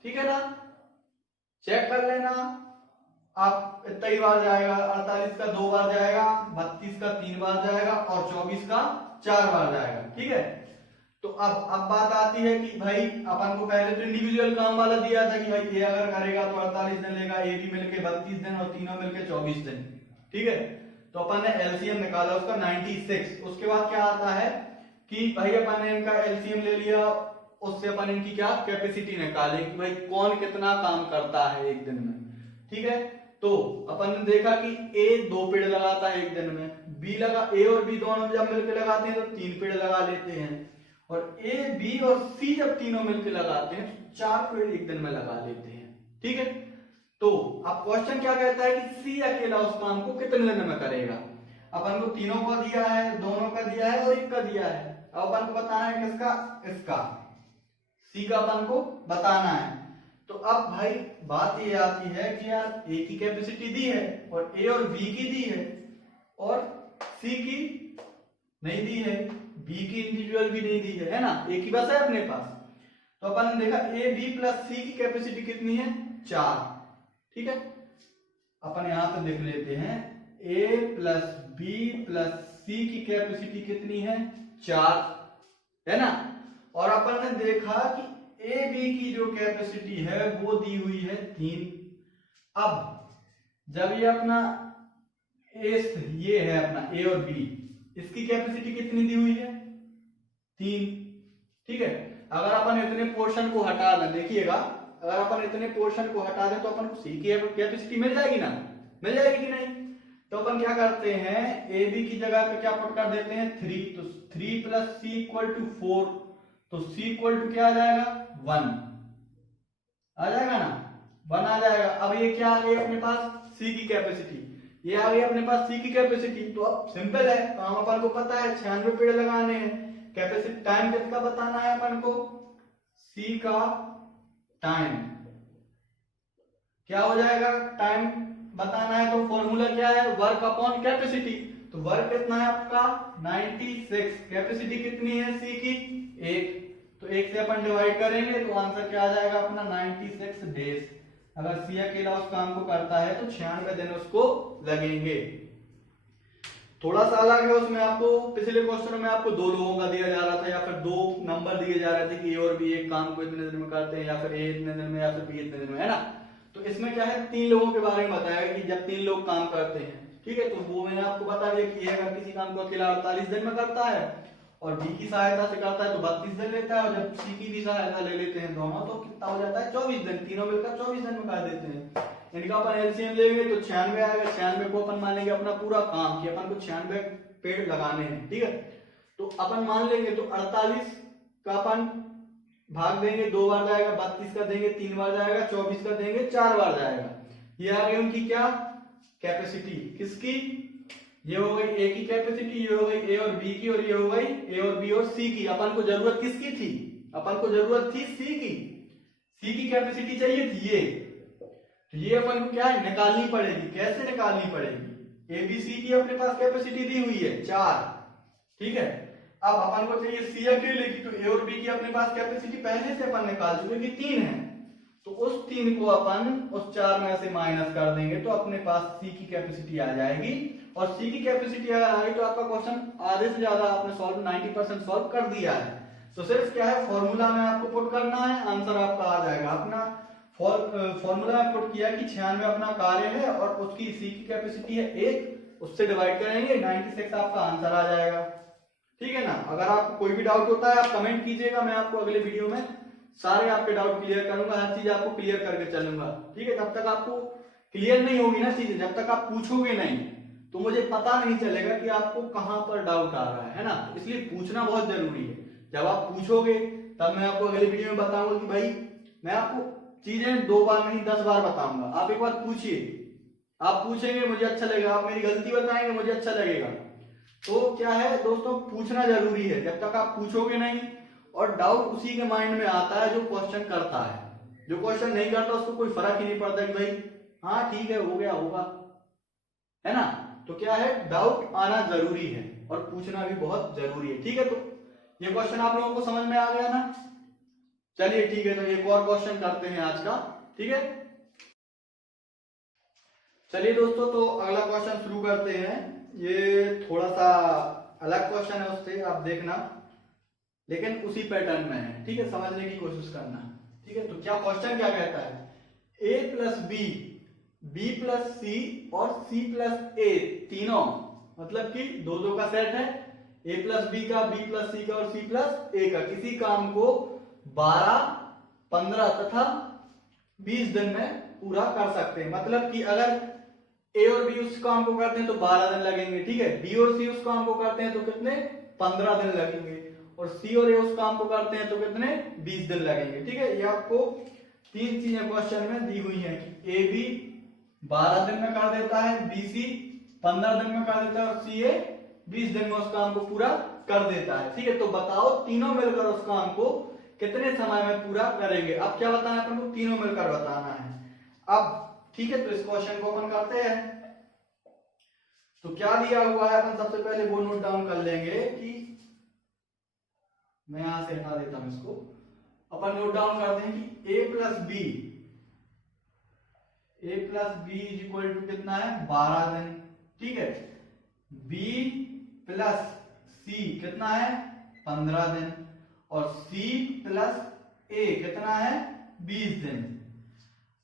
ठीक है ना, चेक कर लेना आप, इतना ही बार जाएगा। 48 का 2 बार जाएगा, 32 का 3 बार जाएगा और 24 का 4 बार जाएगा, ठीक है। तो अब बात आती है कि भाई अपन को पहले तो इंडिविजुअल काम वाला दिया था कि भाई ये अगर करेगा तो 48 दिन लेगा, ए बी मिलके 32 दिन और तीनों मिलके 24 दिन, ठीक है। तो अपन ने एलसीएम निकाला उसका 96। उसके बाद क्या आता है कि भाई अपन ने इनका एलसीएम ले लिया, उससे अपन इनकी क्या कैपेसिटी निकाले कि भाई कौन कितना काम करता है एक दिन में, ठीक है। तो अपन ने देखा कि ए 2 पेड़ लगाता है एक दिन में, बी लगा, ए और बी दोनों जब मिलकर लगाते हैं तो 3 पेड़ लगा लेते हैं, और ए बी और सी जब तीनों मिलकर लगाते हैं तो 4 पेड़ एक दिन में लगा लेते हैं, ठीक है। तो अब क्वेश्चन क्या कहता है कि सी अकेला उस काम को कितने दिन में करेगा। अपन को तीनों का दिया है, दोनों का दिया है और एक का दिया है। अब अपन को बताना है किसका, इसका, सी का अपन को बताना है। तो अब भाई बात ये आती है कि यार ए की कैपेसिटी दी है और ए और बी की दी है और सी की नहीं दी है, बी की इंडिविजुअल भी नहीं दी है ना, एक ही बस है अपने पास। तो अपन ने देखा ए बी प्लस सी की कैपेसिटी कितनी है 4, ठीक है। अपन यहां पे देख लेते हैं ए प्लस बी प्लस सी की कैपेसिटी कितनी है 4, है ना। और अपन ने देखा कि ए बी की जो कैपेसिटी है वो दी हुई है 3। अब जब ये अपना ये है अपना ए और बी, इसकी कैपेसिटी कितनी दी हुई है 3, ठीक है। अगर अपन इतने पोर्शन को हटा दें, देखिएगा अगर अपन इतने पोर्शन को हटा दें तो अपन को सी की कैपेसिटी मिल जाएगी ना, मिल जाएगी कि नहीं। तो अपन क्या करते हैं ए बी की जगह पे क्या पुट कर देते हैं 3, तो 3 प्लस सी इक्वल टू 4, तो सी इक्वल टू क्या आ जाएगा 1 आ जाएगा ना, 1 आ जाएगा। अब ये क्या आ गई अपने पास सी की कैपेसिटी, ये आ गई अपने पास सी की कैपेसिटी। तो अब सिंपल है, काम अपन को पता है 96 पेड़ लगाने हैं। कैपेसिटी टाइम किसका बताना है अपन को, सी का टाइम क्या हो जाएगा, टाइम बताना है तो फॉर्मूला क्या है वर्क अपॉन कैपेसिटी। तो वर्क कितना है आपका 96, कैपेसिटी कितनी है सी की 1, तो 1 से अपन डिवाइड करेंगे तो आंसर क्या आ जाएगा अपना 96 डेज। अगर सी अकेला उस काम को करता है तो 96 दिन उसको लगेंगे। थोड़ा सा अलग है उसमें, आपको पिछले क्वेश्चन में आपको 2 लोगों का दिया जा रहा था या फिर 2 नंबर दिए जा रहे थे कि ए और बी एक काम को इतने दिन में करते हैं, या फिर ए इतने दिन में या फिर बी इतने दिन में, है ना। तो तो इसमें क्या है, 3 लोगों के बारे में बताया कि जब 3 लोग काम करते हैं, ठीक है, तो वो मैंने आपको बता दिया कि अगर किसी काम को अकेला 48 दिन में करता है और बी की सहायता से करता है तो 32 दिन लेता है, और जब सी की भी सहायता ले लेते हैं दोनों तो कितना हो जाता है 24 दिन, तीनों मिलकर 24 दिन में कर देते हैं। इनका अपन एलसीएम लेंगे तो 96 आएगा। 96 को अपन मान लेंगे अपना पूरा काम कि अपन को 96 पेड़ लगाने हैं, ठीक है, तो अपन मान लेंगे तो 48 का अपन भाग देंगे, 2 बार जाएगा, 32 का देंगे 3 बार जाएगा, 24 का देंगे 4 बार जाएगा। ये आ गई उनकी क्या कैपेसिटी, किसकी, ये हो गई ए की कैपेसिटी, ये हो गई ए और बी की, और ये हो गई ए और बी और सी की। अपन को जरूरत किसकी थी, अपन को जरूरत थी सी की, सी की कैपेसिटी चाहिए थी ये, तो ये अपन को क्या है निकालनी पड़ेगी। कैसे निकालनी पड़ेगी, ए बी सी की अपने पास कैपेसिटी दी हुई है 4, ठीक है, अब अपन को चाहिए सी अकेले की, तो ए और बी की अपने पास कैपेसिटी पहले से अपन निकाल चुके कि 3 है, तो उस 3 को अपन उस 4 में से माइनस कर देंगे तो अपने पास सी की कैपेसिटी आ जाएगी। और सी की कैपेसिटी अगर आ गई तो आपका क्वेश्चन आधे से ज्यादा आपने सॉल्व 90% सॉल्व कर दिया है। तो सिर्फ क्या है फॉर्मूला में आपको पुट करना है, आंसर आपका आ जाएगा। अपना फॉर्मूला में पुट किया कि 96 अपना कार्य है और उसकी सी की कैपेसिटी है 1, उससे डिवाइड करेंगे 96 आपका आंसर आ जाएगा, ठीक है ना। अगर आपको कोई भी डाउट होता है आप कमेंट कीजिएगा, मैं आपको अगले वीडियो में सारे आपके डाउट क्लियर करूंगा, हर चीज आपको क्लियर करके चलूंगा, ठीक है। जब तक आपको क्लियर नहीं होगी ना चीजें, जब तक आप पूछोगे नहीं तो मुझे पता नहीं चलेगा कि आपको कहां पर डाउट आ रहा है ना। तो इसलिए पूछना बहुत जरूरी है। जब आप पूछोगे तब मैं आपको अगले वीडियो में बताऊंगा कि भाई मैं आपको चीजें 2 बार नहीं 10 बार बताऊंगा। आप एक बार पूछिए, आप पूछेंगे मुझे अच्छा लगेगा, आप मेरी गलती बताएंगे मुझे अच्छा लगेगा। तो क्या है दोस्तों, पूछना जरूरी है। जब तक आप पूछोगे नहीं, और डाउट उसी के माइंड में आता है जो क्वेश्चन करता है, जो क्वेश्चन नहीं करता उसको कोई फर्क ही नहीं पड़ता कि भाई हाँ ठीक है हो गया होगा, है ना। तो क्या है डाउट आना जरूरी है और पूछना भी बहुत जरूरी है, ठीक है। तो ये क्वेश्चन आप लोगों को समझ में आ गया ना। चलिए ठीक है, तो एक और क्वेश्चन करते हैं आज का, ठीक है। चलिए दोस्तों, तो अगला क्वेश्चन शुरू करते हैं। ये थोड़ा सा अलग क्वेश्चन है उससे, आप देखना, लेकिन उसी पैटर्न में है, ठीक है, समझने की कोशिश करना, ठीक है। तो क्या क्वेश्चन क्या कहता है, a plus B, B plus C और सी प्लस ए तीनों, मतलब कि दो का सेट है, a प्लस बी का, बी प्लस सी का और सी प्लस ए का, किसी काम को 12, 15 तथा 20 दिन में पूरा कर सकते हैं। मतलब कि अगर ए और बी उस काम को करते हैं तो 12 दिन लगेंगे, ठीक है, बी और सी उस काम को करते हैं तो कितने 15 दिन लगेंगे, और सी और ए उस काम को करते हैं तो कितने 20 दिन लगेंगे, ठीक है। ये आपको 3 चीजें क्वेश्चन में दी हुई हैं कि ए बी 12 दिन में कर देता है, बी सी 15 दिन में कर देता है और सी ए 20 दिन में उस काम को पूरा कर देता है, ठीक है। तो बताओ तीनों मिलकर उस काम को कितने समय में पूरा करेंगे। अब क्या बताना है अपन को, तीनों मिलकर बताना है। अब ठीक है, तो इस क्वेश्चन को अपन करते हैं। तो क्या दिया हुआ है अपन सबसे पहले वो नोट डाउन कर लेंगे कि मैं यहां से हटा देता हूं इसको। अपन नोट डाउन करते हैं कि a plus B, a plus B is equal to कितना है 12 दिन, ठीक है। b प्लस सी कितना है 15 दिन, और c प्लस a कितना है 20 दिन।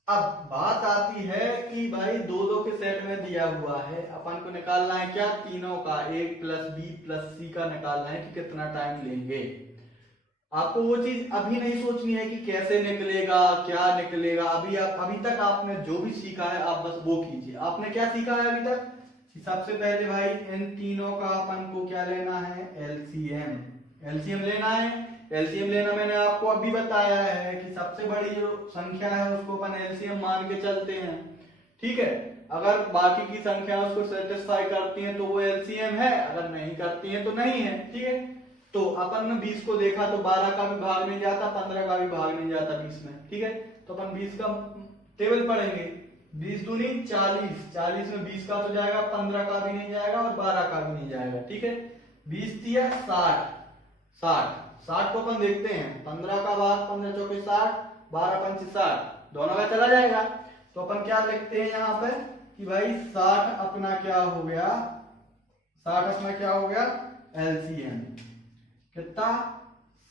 अब बात आती है कि भाई दो के सेट में दिया हुआ है, अपन को निकालना है क्या तीनों का, a प्लस बी प्लस सी का निकालना है कि कितना टाइम लेंगे। आपको वो चीज अभी नहीं सोचनी है कि कैसे निकलेगा क्या निकलेगा, अभी तक आपने जो भी सीखा है आप बस वो कीजिए। आपने क्या सीखा है अभी तक, सबसे पहले भाई इन तीनों का अपन को क्या लेना है एलसीएम, एलसीएम लेना है। एलसीएम लेना मैंने आपको अभी बताया है कि सबसे बड़ी जो संख्या है उसको अपन एलसीएम मान के चलते हैं, ठीक है। अगर बाकी की संख्या उसको सेटिस्फाई करती है तो वो एलसीएम है, अगर नहीं करती है तो नहीं है, ठीक है। तो अपन ने 20 को देखा तो 12 का भी भाग नहीं जाता, 15 का भी भाग नहीं जाता 20 में, ठीक है। तो अपन 20 का टेबल पढ़ेंगे, 20 दूनी 40, 40 में 20 का तो जाएगा, 15 का भी नहीं जाएगा और 12 का भी नहीं जाएगा, ठीक है। 20 दिया 60, 60 को अपन देखते हैं, 15 का भाग 15 चौके 60, 12 पंच 60, दोनों का चला जाएगा। तो अपन क्या लिखते हैं यहाँ पर कि भाई 60 अपना क्या हो गया, 60 अपना क्या हो गया एलसीएम, कितना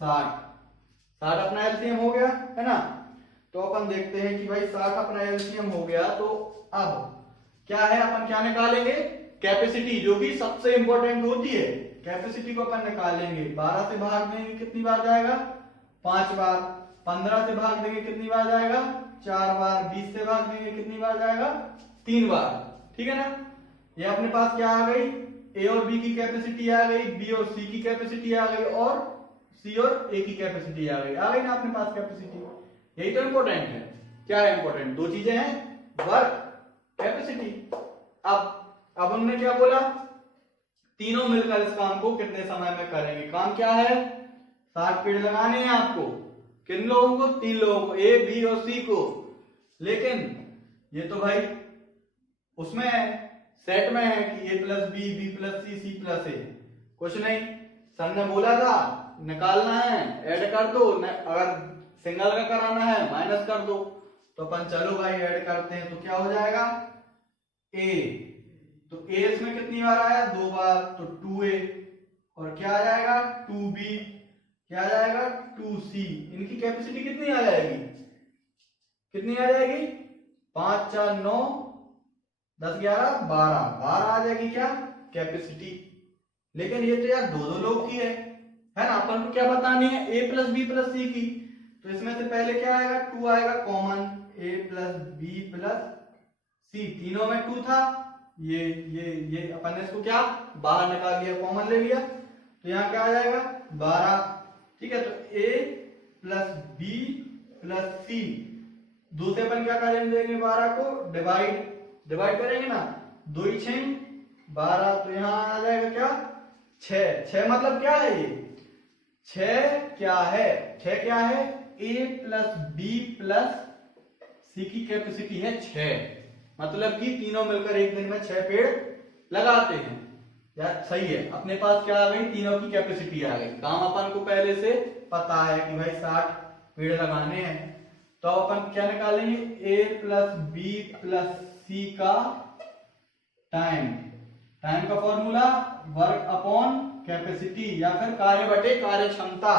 60 अपना एलसीएम हो गया, है ना। तो अपन देखते हैं कि भाई 60 अपना एलसीएम हो गया। तो अब क्या है, अपन क्या निकालेंगे, कैपेसिटी, जो कि सबसे इंपॉर्टेंट होती है। कैपेसिटी को अपन निकालेंगे, 12 से भाग देंगे कितनी बार जाएगा, 5 बार। 15 से भाग देंगे कितनी बार जाएगा, 4 बार। 20 से भाग देंगे कितनी बार जाएगा, 3 बार। ठीक है ना। ये अपने पास क्या आ गई, ए और बी की कैपेसिटी आ गई, बी और सी की कैपेसिटी आ गई, और सी और ए की कैपेसिटी आ गई ना अपने पास कैपेसिटी। यही तो इंपॉर्टेंट है। क्या है इंपॉर्टेंट, दो चीजें हैं, वर्क, कैपेसिटी। अब हमने क्या बोला, तीनों मिलकर इस काम को कितने समय में करेंगे। काम क्या है, 60 पेड़ लगाने हैं आपको। किन लोगों को, 3 लोगों को, ए बी और सी को। लेकिन ये तो भाई उसमें है, सेट में है कि ए प्लस बी, बी प्लस सी, सी प्लस ए। कुछ नहीं, सर ने बोला था निकालना है, ऐड कर दो, अगर सिंगल का कराना है माइनस कर दो। तो अपन चलो भाई ऐड करते हैं। तो क्या हो जाएगा, ए, तो ए इसमें कितनी बार आया, 2 बार, तो 2a। और क्या आ जाएगा, 2b, क्या आ जाएगा, 2c। इनकी कैपेसिटी कितनी आ जाएगी, कितनी आ जाएगी, 5 4 9 10 11 12 12 आ जाएगी क्या, कैपेसिटी। लेकिन ये तो यार दो लोग की है ना। अपन को क्या बतानी है, ए प्लस बी प्लस सी की। तो इसमें से पहले क्या आएगा, 2 आएगा कॉमन, ए प्लस बी प्लस सी, तीनों में 2 था। ये अपन ने इसको क्या बाहर निकाल लिया, कॉमन ले लिया। तो यहाँ क्या आ जाएगा, 12। ठीक है, तो ए प्लस बी प्लस सी, 2 से अपन क्या करेंगे, 12 को डिवाइड करेंगे ना, 2 6 12। तो यहाँ आ जाएगा क्या, 6 मतलब क्या है, ये 6 क्या है, 6 क्या है, ए प्लस बी प्लस सी की कैपेसिटी है 6। मतलब कि तीनों मिलकर एक दिन में 6 पेड़ लगाते हैं। यार सही है, अपने पास क्या आ गई, तीनों की कैपेसिटी आ गई। काम अपन को पहले से पता है कि भाई 60 पेड़ लगाने हैं। तो अपन क्या निकालेंगे, ए प्लस बी प्लस सी का टाइम का फॉर्मूला वर्क अपॉन कैपेसिटी, या फिर कार्य बटे कार्य क्षमता।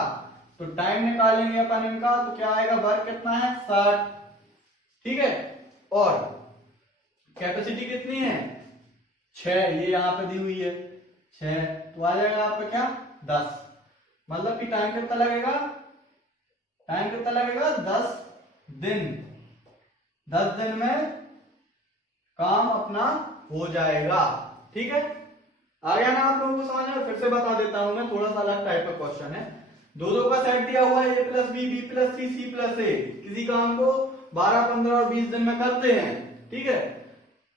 तो टाइम निकालेंगे अपन इनका, तो क्या आएगा, वर्क कितना है, 60। ठीक है, और कैपेसिटी कितनी है, 6, ये यहां पे दी हुई है 6। तो आ जाएगा आपका क्या, 10। मतलब कि टाइम कितना लगेगा, 10 दिन। 10 दिन में काम अपना हो जाएगा। ठीक है, आ गया ना आप लोगों को समझ में। फिर से बता देता हूं मैं, थोड़ा सा अलग टाइप का क्वेश्चन है। दो का सेट दिया हुआ है, ए प्लस बी, बी प्लस सी, सी प्लस ए। किसी काम को 12 15 और 20 दिन में करते हैं। ठीक है,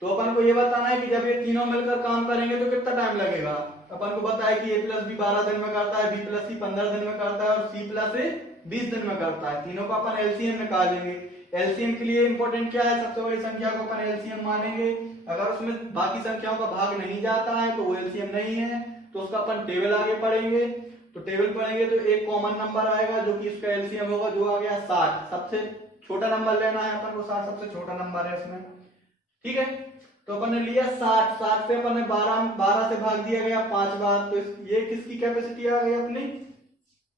तो अपन को ये बताना है कि जब ये तीनों मिलकर काम करेंगे तो कितना टाइम लगेगा। अपन को पता है कि ए प्लस बी 12 दिन में करता है, बी प्लस सी 15 दिन में करता है, और सी प्लस ए 20 दिन में करता है। तीनों का अपन एलसीएम निकालेंगे। एलसीएम के लिए इंपॉर्टेंट क्या है, सबसे बड़ी संख्या को अपन एलसीएम मानेंगे। अगर उसमें बाकी संख्याओं का भाग नहीं जाता है तो वो एलसीएम नहीं है, तो उसका अपन टेबल आगे पढ़ेंगे। तो टेबल पढ़ेंगे तो एक कॉमन नंबर आएगा जो कि इसका एलसीएम होगा, जो आ गया 60। सबसे छोटा नंबर लेना है अपन को, 60 सबसे छोटा नंबर है इसमें। ठीक है, तो अपन ने लिया 60 से अपन ने 12 से भाग दिया गया 5 बार। तो ये किसकी कैपेसिटी आ गई अपनी,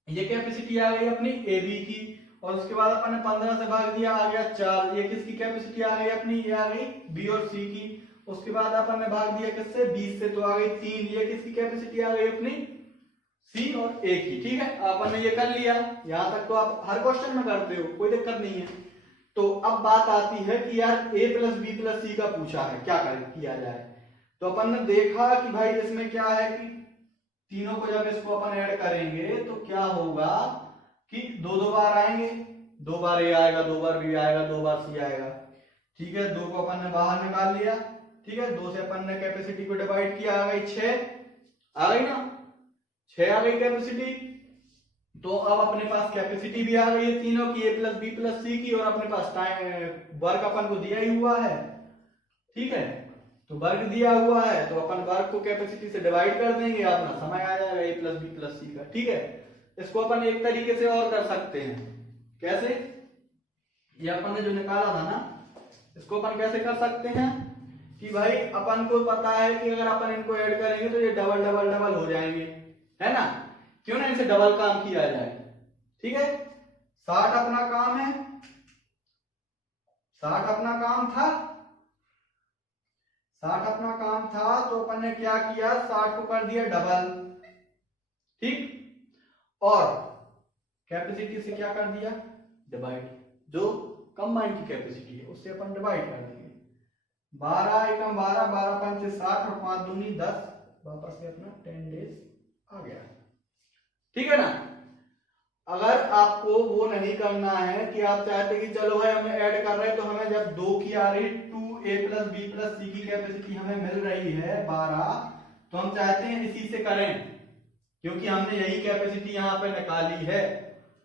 ये कैपेसिटी आ गई अपनी ए बी की। और उसके बाद अपन ने 15 से भाग दिया, आ गया 4। ये किसकी कैपेसिटी आ गई अपनी, ये आ गई बी और सी की। उसके बाद अपन ने भाग दिया किससे, 20 से, तो आ गई 3। ये किसकी कैपेसिटी आ गई अपनी, सी और ए की। ठीक है, अपन ने ये कर लिया। यहां तक तो आप हर क्वेश्चन में करते हो, कोई दिक्कत नहीं है। तो अब बात आती है कि यार ए प्लस बी प्लस सी का पूछा है, क्या किया जाए। तो अपन ने देखा कि भाई इसमें क्या है कि तीनों को जब इसको अपन ऐड करेंगे तो क्या होगा कि 2 बार आएंगे। 2 बार ए आएगा, 2 बार बी आएगा, 2 बार सी आएगा। ठीक है, 2 को अपन ने बाहर निकाल लिया। ठीक है, 2 से अपन ने कैपेसिटी को डिवाइड किया, आ गई 6। आ गई ना, 6 आ गई कैपेसिटी। तो अब अपने पास कैपेसिटी भी आ गई है तीनों की, ए प्लस बी प्लस सी की, और अपने पास टाइम वर्क अपन को दिया ही हुआ है। ठीक है, तो वर्क दिया हुआ है तो अपन वर्क को कैपेसिटी से डिवाइड कर देंगे, अपना समय आ जाएगा ए प्लस बी प्लस सी का। ठीक है, इसको अपन एक तरीके से और कर सकते हैं। कैसे, ये अपन ने जो निकाला था ना, इसको अपन कैसे कर सकते हैं कि भाई अपन को पता है कि अगर अपन इनको ऐड करेंगे तो ये डबल डबल डबल हो जाएंगे, है ना। क्यों ना इनसे डबल काम किया जाए। ठीक है, 60 अपना काम है, 60 अपना काम था, 60 अपना काम था, तो अपन ने क्या किया, 60 को कर दिया डबल, ठीक, और कैपेसिटी से क्या कर दिया, डिवाइड, जो कंबाइंड की कैपेसिटी है उससे अपन डिवाइड कर देंगे। 12 एकम 12, 12 पंच 60 और 5 दूनी 10, वापस से अपना 10 डेज आ गया, ठीक है ना। अगर आपको वो नहीं करना है कि आप चाहते कि चलो भाई हमें ऐड कर रहे हैं, तो हमें जब 2 की आ रही 2a plus b plus c की कैपेसिटी हमें मिल रही है 12, तो हम चाहते हैं इसी से करें, क्योंकि हमने यही कैपेसिटी यहाँ पे निकाली है।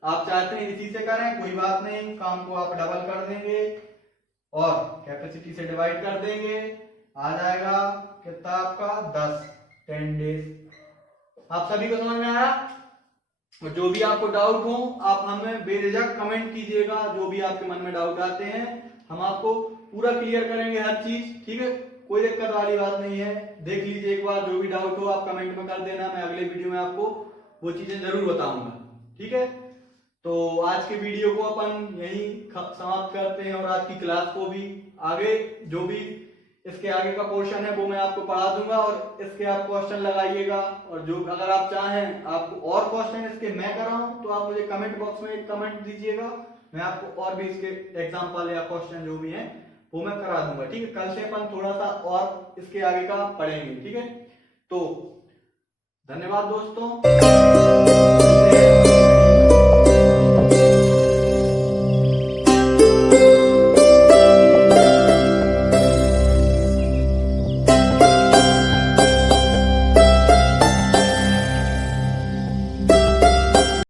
आप चाहते हैं इसी से करें, कोई बात नहीं, काम को आप डबल कर देंगे और कैपेसिटी से डिवाइड कर देंगे, आ जाएगा कितना आपका 10 डेज। आप सभी को समझ में आया? और जो भी आपको डाउट हो आप हमें बेझिझक कमेंट कीजिएगा, जो भी आपके मन में डाउट आते हैं हम आपको पूरा क्लियर करेंगे हर चीज, ठीक है, कोई दिक्कत वाली बात नहीं है। देख लीजिए एक बार, जो भी डाउट हो आप कमेंट में कर देना, मैं अगले वीडियो में आपको वो चीजें जरूर बताऊंगा, ठीक है। तो आज के वीडियो को अपन यही समाप्त करते हैं और आज की क्लास को भी आगे जो भी इसके आगे का पोर्शन है वो मैं आपको पढ़ा दूंगा और इसके आप क्वेश्चन लगाइएगा। और जो अगर आप चाहें आपको और क्वेश्चन इसके मैं कराऊं तो आप मुझे कमेंट बॉक्स में एक कमेंट दीजिएगा, मैं आपको और भी इसके एग्जांपल या क्वेश्चन जो भी हैं वो मैं करा दूंगा, ठीक है। कल से अपन थोड़ा सा और इसके आगे का पढ़ेंगे, ठीक है। तो धन्यवाद दोस्तों।